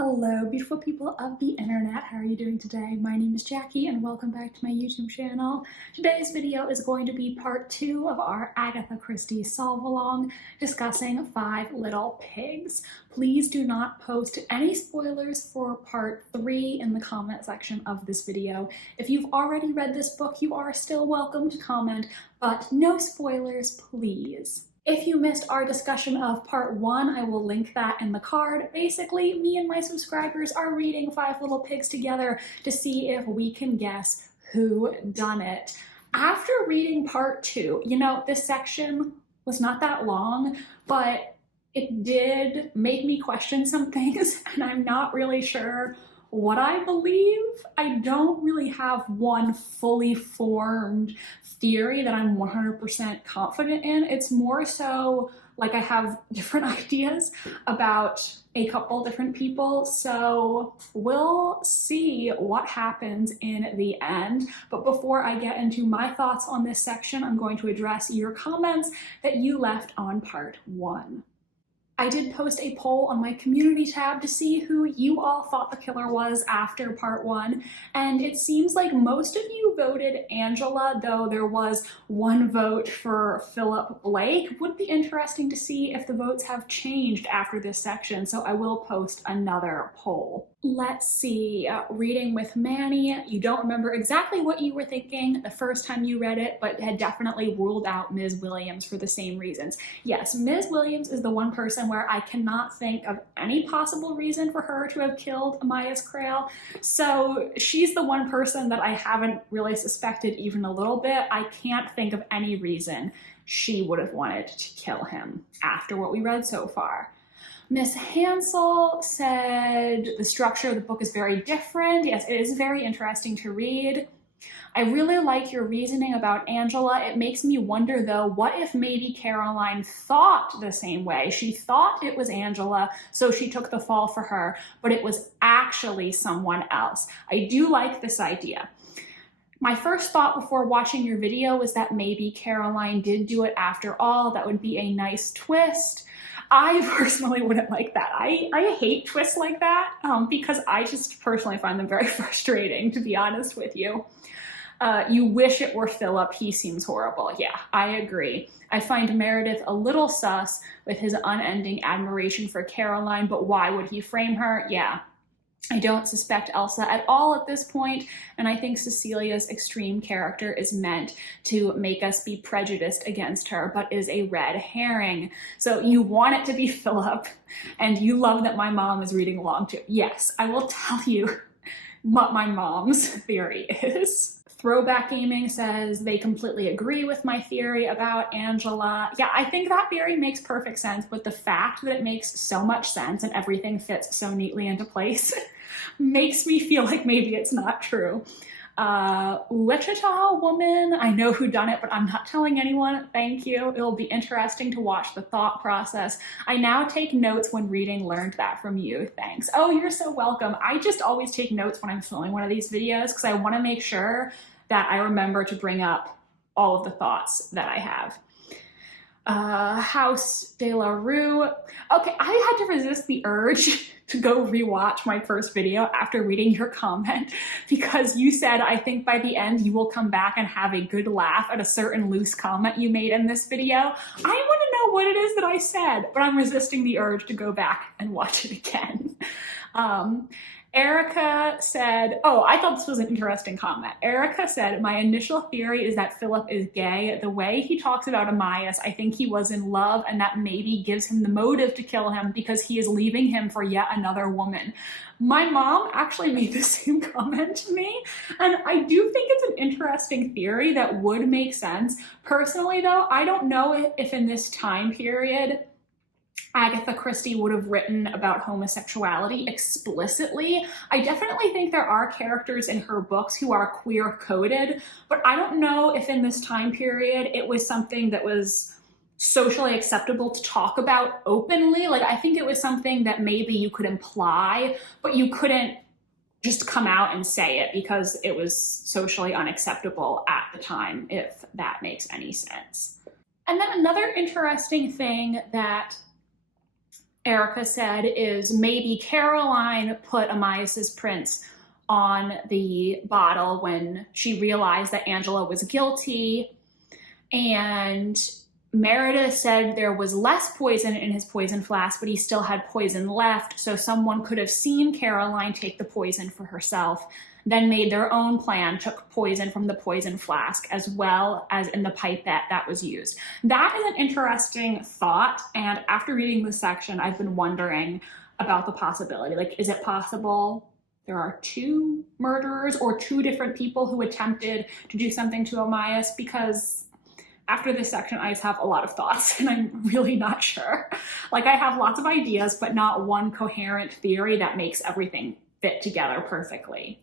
Hello, beautiful people of the internet. How are you doing today? My name is Jackie and welcome back to my YouTube channel. Today's video is going to be part 2 of our Agatha Christie solve-along discussing Five Little Pigs. Please do not post any spoilers for part 3 in the comment section of this video. If you've already read this book, you are still welcome to comment, but no spoilers, please. If you missed our discussion of part 1, I will link that in the card. Basically, me and my subscribers are reading Five Little Pigs together to see if we can guess who done it. After reading part 2, this section was not that long, but it did make me question some things, and I'm not really sure what I believe. I don't really have one fully formed theory that I'm 100% confident in. It's more so like I have different ideas about a couple different people, so we'll see what happens in the end. But before I get into my thoughts on this section, I'm going to address your comments that you left on part 1. I did post a poll on my community tab to see who you all thought the killer was after part 1, and it seems like most of you voted Angela, though there was one vote for Philip Blake. Would be interesting to see if the votes have changed after this section, so I will post another poll. Let's see, reading with Manny, you don't remember exactly what you were thinking the first time you read it, but had definitely ruled out Ms. Williams for the same reasons. Yes, Ms. Williams is the one person where I cannot think of any possible reason for her to have killed Amyas Crale, so she's the one person that I haven't really suspected even a little bit. I can't think of any reason she would have wanted to kill him after what we read so far. Miss Hansel said the structure of the book is very different. Yes, it is very interesting to read. I really like your reasoning about Angela. It makes me wonder, though, what if maybe Caroline thought the same way? She thought it was Angela, so she took the fall for her, but it was actually someone else. I do like this idea. My first thought before watching your video was that maybe Caroline did do it after all. That would be a nice twist. I personally wouldn't like that. I hate twists like that because I just personally find them very frustrating, to be honest with you. You wish it were Philip. He seems horrible. Yeah, I agree. I find Meredith a little sus with his unending admiration for Caroline, but why would he frame her? Yeah. I don't suspect Elsa at all at this point, and I think Cecilia's extreme character is meant to make us be prejudiced against her, but is a red herring. So you want it to be Philip, and you love that my mom is reading along too. Yes, I will tell you what my mom's theory is. Throwback Gaming says they completely agree with my theory about Angela. Yeah, I think that theory makes perfect sense, but the fact that it makes so much sense and everything fits so neatly into place makes me feel like maybe it's not true. Wichita woman, I know who done it, but I'm not telling anyone. Thank you. It'll be interesting to watch the thought process. I now take notes when reading. Learned that from you. Thanks. Oh, you're so welcome. I just always take notes when I'm filming one of these videos because I want to make sure that I remember to bring up all of the thoughts that I have. House de la Rue. Okay, I had to resist the urge to go rewatch my first video after reading your comment because you said, I think by the end you will come back and have a good laugh at a certain loose comment you made in this video. I want to know what it is that I said, but I'm resisting the urge to go back and watch it again. Erica said, oh, I thought this was an interesting comment. Erica said, my initial theory is that Philip is gay. The way he talks about Amyas, I think he was in love, and that maybe gives him the motive to kill him because he is leaving him for yet another woman. My mom actually made the same comment to me, and I do think it's an interesting theory that would make sense. Personally, though, I don't know if in this time period Agatha Christie would have written about homosexuality explicitly. I definitely think there are characters in her books who are queer-coded, but I don't know if in this time period it was something that was socially acceptable to talk about openly. Like, I think it was something that maybe you could imply, but you couldn't just come out and say it because it was socially unacceptable at the time, if that makes any sense. And then another interesting thing that Erica said is maybe Caroline put Amyas's prints on the bottle when she realized that Angela was guilty. And Meredith said there was less poison in his poison flask, but he still had poison left. So someone could have seen Caroline take the poison for herself, then made their own plan, took poison from the poison flask as well as in the pipette that was used. That is an interesting thought. And after reading this section, I've been wondering about the possibility. Like, is it possible there are two murderers or two different people who attempted to do something to Amyas? Because after this section, I just have a lot of thoughts and I'm really not sure. Like, I have lots of ideas, but not one coherent theory that makes everything fit together perfectly.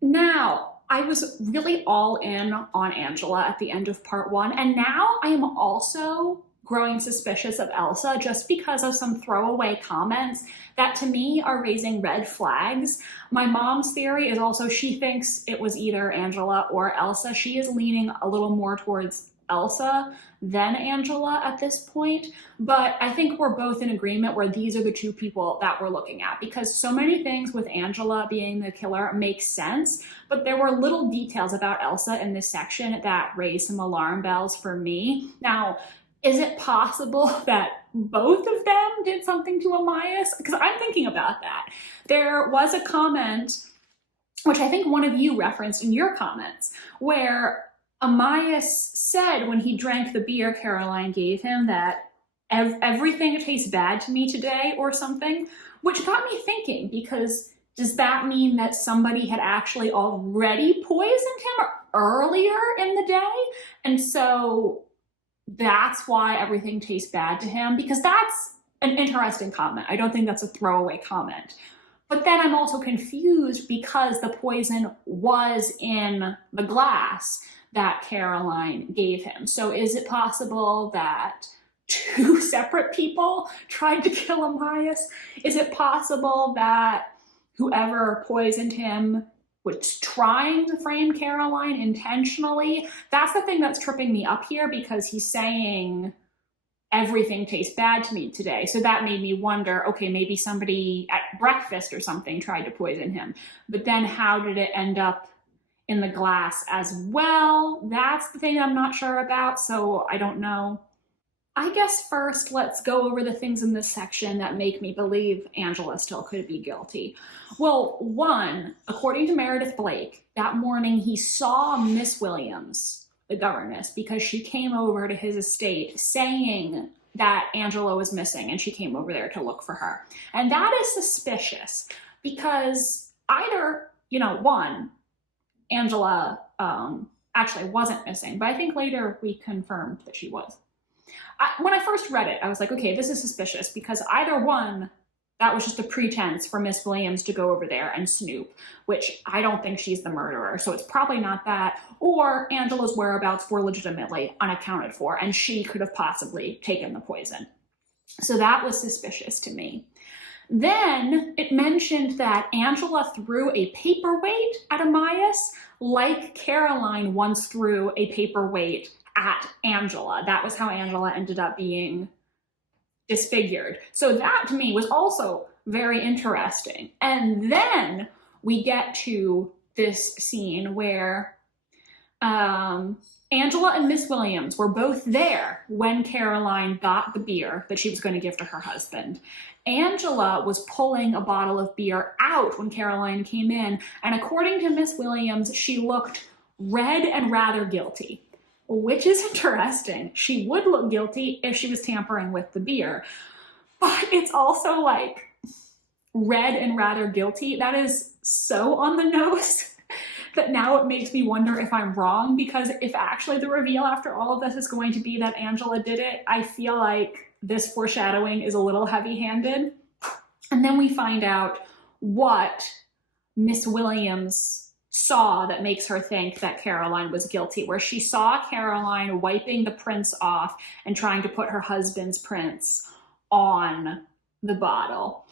Now, I was really all in on Angela at the end of part 1, and now I am also growing suspicious of Elsa just because of some throwaway comments that to me are raising red flags. My mom's theory is also she thinks it was either Angela or Elsa. She is leaning a little more towards Elsa than Angela at this point, but I think we're both in agreement where these are the two people that we're looking at, because so many things with Angela being the killer make sense, but there were little details about Elsa in this section that raised some alarm bells for me. Now, is it possible that both of them did something to Amyas? Because I'm thinking about that. There was a comment, which I think one of you referenced in your comments, where Amyas said when he drank the beer Caroline gave him that everything tastes bad to me today or something, which got me thinking, because does that mean that somebody had actually already poisoned him earlier in the day? And so that's why everything tastes bad to him? Because that's an interesting comment. I don't think that's a throwaway comment. But then I'm also confused because the poison was in the glass that Caroline gave him. So is it possible that two separate people tried to kill Amyas? Is it possible that whoever poisoned him was trying to frame Caroline intentionally? That's the thing that's tripping me up here, because he's saying everything tastes bad to me today. So that made me wonder, okay, maybe somebody at breakfast or something tried to poison him. But then how did it end up in the glass as well? That's the thing I'm not sure about, so I don't know. I guess first let's go over the things in this section that make me believe Angela still could be guilty. Well, one, according to Meredith Blake, that morning he saw Miss Williams, the governess, because she came over to his estate saying that Angela was missing and she came over there to look for her. And that is suspicious because either, one, Angela actually wasn't missing, but I think later we confirmed that she was. When I first read it, I was like, okay, this is suspicious, because either one, that was just a pretense for Miss Williams to go over there and snoop, which I don't think she's the murderer, so it's probably not that, or Angela's whereabouts were legitimately unaccounted for, and she could have possibly taken the poison. So that was suspicious to me. Then it mentioned that Angela threw a paperweight at Amyas, like Caroline once threw a paperweight at Angela. That was how Angela ended up being disfigured. So that to me was also very interesting. And then we get to this scene where Angela and Miss Williams were both there when Caroline got the beer that she was going to give to her husband. Angela was pulling a bottle of beer out when Caroline came in, and according to Miss Williams, she looked red and rather guilty, which is interesting. She would look guilty if she was tampering with the beer, but it's also like red and rather guilty. That is so on the nose that now it makes me wonder if I'm wrong, because if actually the reveal after all of this is going to be that Angela did it, I feel like this foreshadowing is a little heavy-handed. And then we find out what Miss Williams saw that makes her think that Caroline was guilty, where she saw Caroline wiping the prints off and trying to put her husband's prints on the bottle.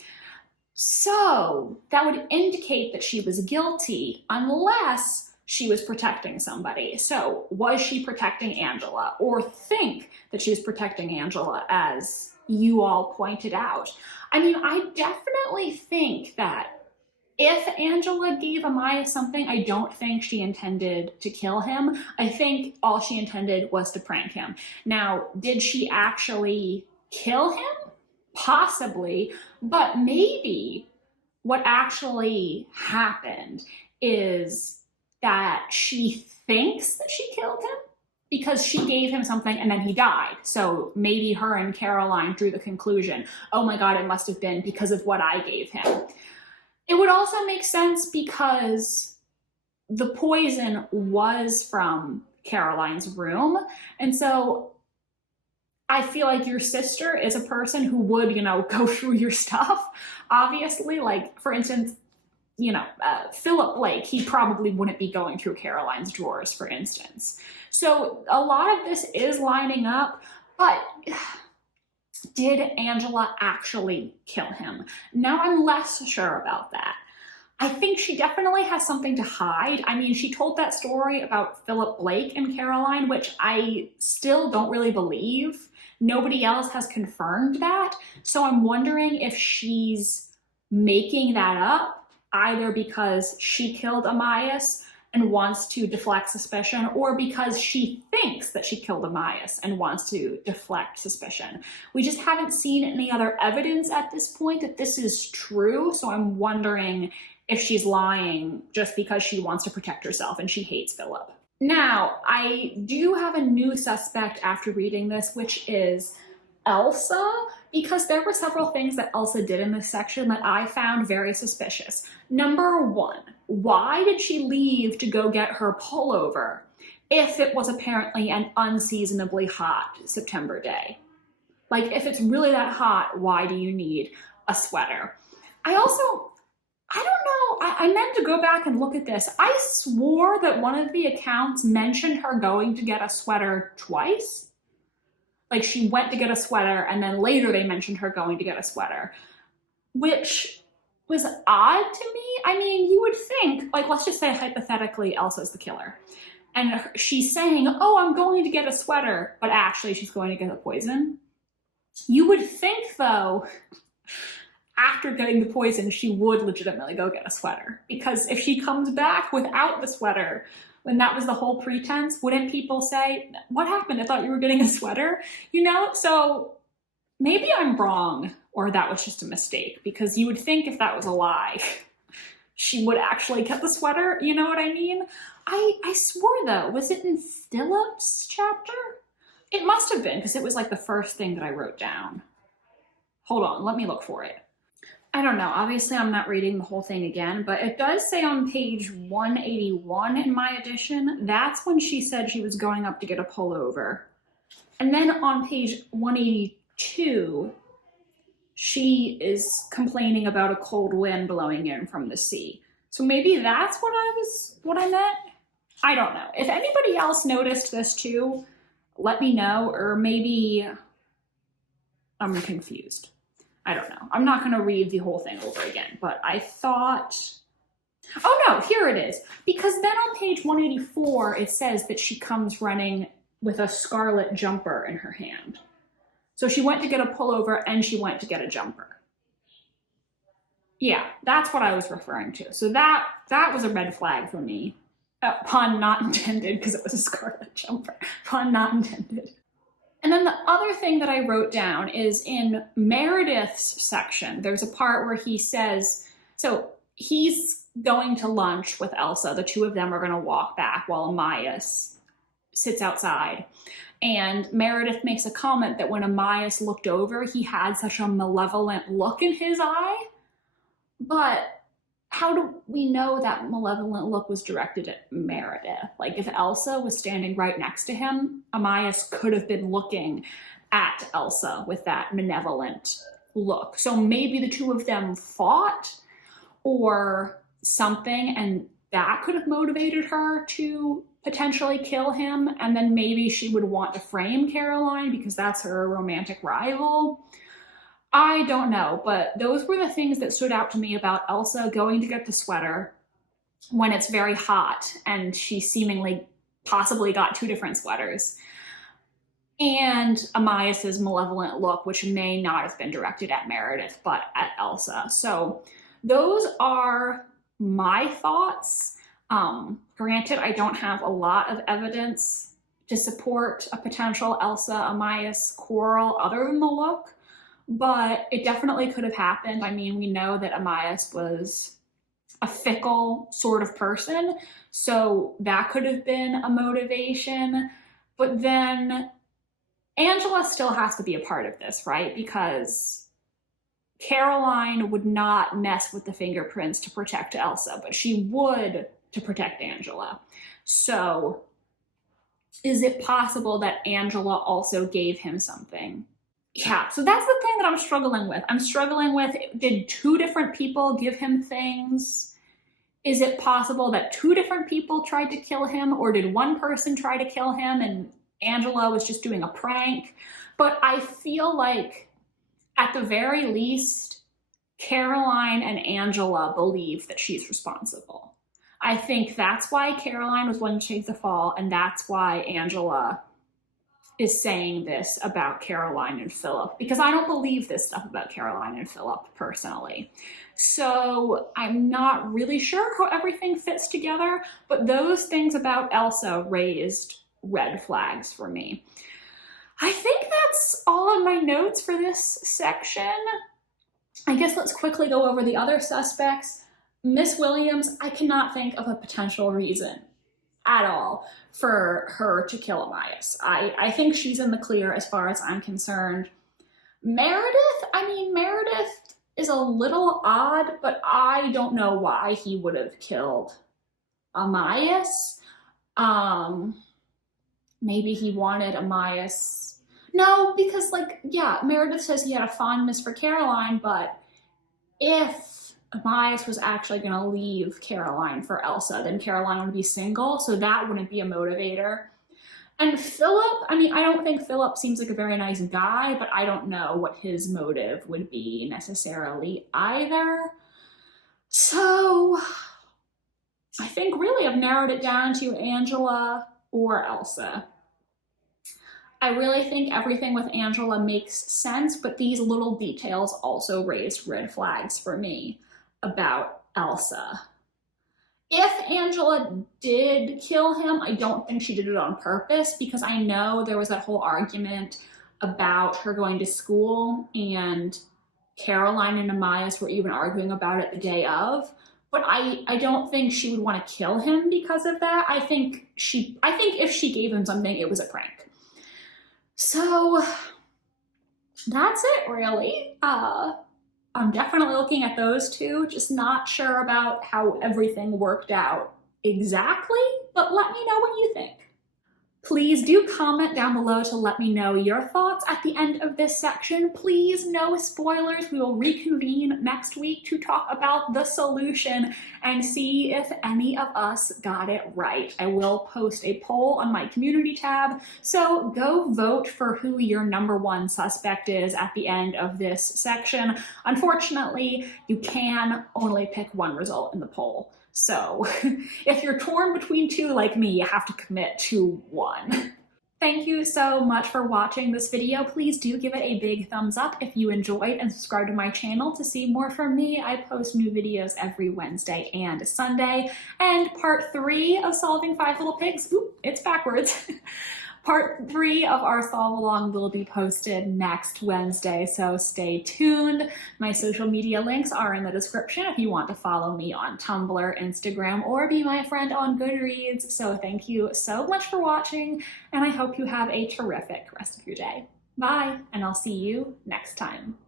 So that would indicate that she was guilty unless she was protecting somebody. So was she protecting Angela, or think that she was protecting Angela as you all pointed out. I mean, I definitely think that if Angela gave Amyas something, I don't think she intended to kill him. I think all she intended was to prank him. Now, did she actually kill him? Possibly, but maybe what actually happened is that she thinks that she killed him because she gave him something and then he died. So maybe her and Caroline drew the conclusion, oh my God, it must have been because of what I gave him. It would also make sense because the poison was from Caroline's room. And so I feel like your sister is a person who would, go through your stuff. Obviously, like, for instance, Philip Blake, he probably wouldn't be going through Caroline's drawers, for instance. So a lot of this is lining up, but did Angela actually kill him? Now I'm less sure about that. I think she definitely has something to hide. I mean, she told that story about Philip Blake and Caroline, which I still don't really believe. Nobody else has confirmed that. So I'm wondering if she's making that up, either because she killed Amyas and wants to deflect suspicion, or because she thinks that she killed Amyas and wants to deflect suspicion. We just haven't seen any other evidence at this point that this is true, so I'm wondering if she's lying just because she wants to protect herself and she hates Philip. Now, I do have a new suspect after reading this, which is Elsa, because there were several things that Elsa did in this section that I found very suspicious. Number one, why did she leave to go get her pullover if it was apparently an unseasonably hot September day? Like, if it's really that hot, why do you need a sweater? I don't know, I meant to go back and look at this. I swore that one of the accounts mentioned her going to get a sweater twice. Like, she went to get a sweater and then later they mentioned her going to get a sweater, which was odd to me. I mean, you would think, like, let's just say hypothetically Elsa's the killer and she's saying, oh, I'm going to get a sweater, but actually she's going to get the poison. You would think, though, after getting the poison, she would legitimately go get a sweater, because if she comes back without the sweater, when that was the whole pretense, wouldn't people say, what happened? I thought you were getting a sweater, So maybe I'm wrong, or that was just a mistake, because you would think if that was a lie, she would actually get the sweater, you know what I mean? I swore, though, was it in Philip's chapter? It must have been, because it was like the first thing that I wrote down. Hold on, let me look for it. I don't know, obviously I'm not reading the whole thing again, but it does say on page 181 in my edition, that's when she said she was going up to get a pullover. And then on page 182, she is complaining about a cold wind blowing in from the sea. So maybe that's what I meant? I don't know. If anybody else noticed this too, let me know, or maybe I'm confused. I don't know. I'm not going to read the whole thing over again, but I thought, oh no, here it is. Because then on page 184, it says that she comes running with a scarlet jumper in her hand. So she went to get a pullover and she went to get a jumper. Yeah, that's what I was referring to. So that was a red flag for me. Pun not intended, because it was a scarlet jumper. Pun not intended. And then the other thing that I wrote down is in Meredith's section, there's a part where he says, so he's going to lunch with Elsa. The two of them are going to walk back while Amyas sits outside. And Meredith makes a comment that when Amyas looked over, he had such a malevolent look in his eye. But how do we know that malevolent look was directed at Meredith? Like, if Elsa was standing right next to him, Amyas could have been looking at Elsa with that malevolent look. So maybe the two of them fought or something, and that could have motivated her to potentially kill him. And then maybe she would want to frame Caroline because that's her romantic rival. I don't know, but those were the things that stood out to me about Elsa going to get the sweater when it's very hot and she seemingly possibly got two different sweaters. and Amyas's malevolent look, which may not have been directed at Meredith, but at Elsa. So those are my thoughts. Granted, I don't have a lot of evidence to support a potential Elsa-Amyas quarrel other than the look, but it definitely could have happened. I mean, we know that Amyas was a fickle sort of person, so that could have been a motivation. But then Angela still has to be a part of this, right? Because Caroline would not mess with the fingerprints to protect Elsa, but she would to protect Angela. So is it possible that Angela also gave him something? Yeah, so that's the thing that I'm struggling with. I'm struggling with, did two different people give him things? Is it possible that two different people tried to kill him, or did one person try to kill him and Angela was just doing a prank? But I feel like at the very least, Caroline and Angela believe that she's responsible. I think that's why Caroline was willing to take the fall, and that's why Angela is saying this about Caroline and Philip, because I don't believe this stuff about Caroline and Philip personally. So I'm not really sure how everything fits together, but those things about Elsa raised red flags for me. I think that's all of my notes for this section. I guess let's quickly go over the other suspects. Miss Williams, I cannot think of a potential reason at all for her to kill Amyas. I think she's in the clear as far as I'm concerned. Meredith, I mean, Meredith is a little odd, but I don't know why he would have killed Amyas. Maybe he wanted Amyas. No, because like, yeah, Meredith says he had a fondness for Caroline, but if Amyas was actually going to leave Caroline for Elsa, then Caroline would be single, so that wouldn't be a motivator. And Philip, I mean, I don't think Philip seems like a very nice guy, but I don't know what his motive would be necessarily either. So I think really I've narrowed it down to Angela or Elsa. I really think everything with Angela makes sense, but these little details also raised red flags for me about Elsa. If Angela did kill him, I don't think she did it on purpose, because I know there was that whole argument about her going to school, and Caroline and Amyas were even arguing about it the day of. But I don't think she would want to kill him because of that. I think if she gave him something, it was a prank. So that's it, really. I'm definitely looking at those two, just not sure about how everything worked out exactly, but let me know what you think. Please do comment down below to let me know your thoughts at the end of this section. Please, no spoilers. We will reconvene next week to talk about the solution and see if any of us got it right. I will post a poll on my community tab, so go vote for who your #1 suspect is at the end of this section. Unfortunately, you can only pick one result in the poll. So if you're torn between two like me, you have to commit to one. Thank you so much for watching this video. Please do give it a big thumbs up if you enjoyed, and subscribe to my channel to see more from me. I post new videos every Wednesday and Sunday. And part 3 of Solving 5 Little Pigs, oop, it's backwards. Part 3 of our solve along will be posted next Wednesday, so stay tuned. My social media links are in the description if you want to follow me on Tumblr, Instagram, or be my friend on Goodreads. So thank you so much for watching, and I hope you have a terrific rest of your day. Bye, and I'll see you next time.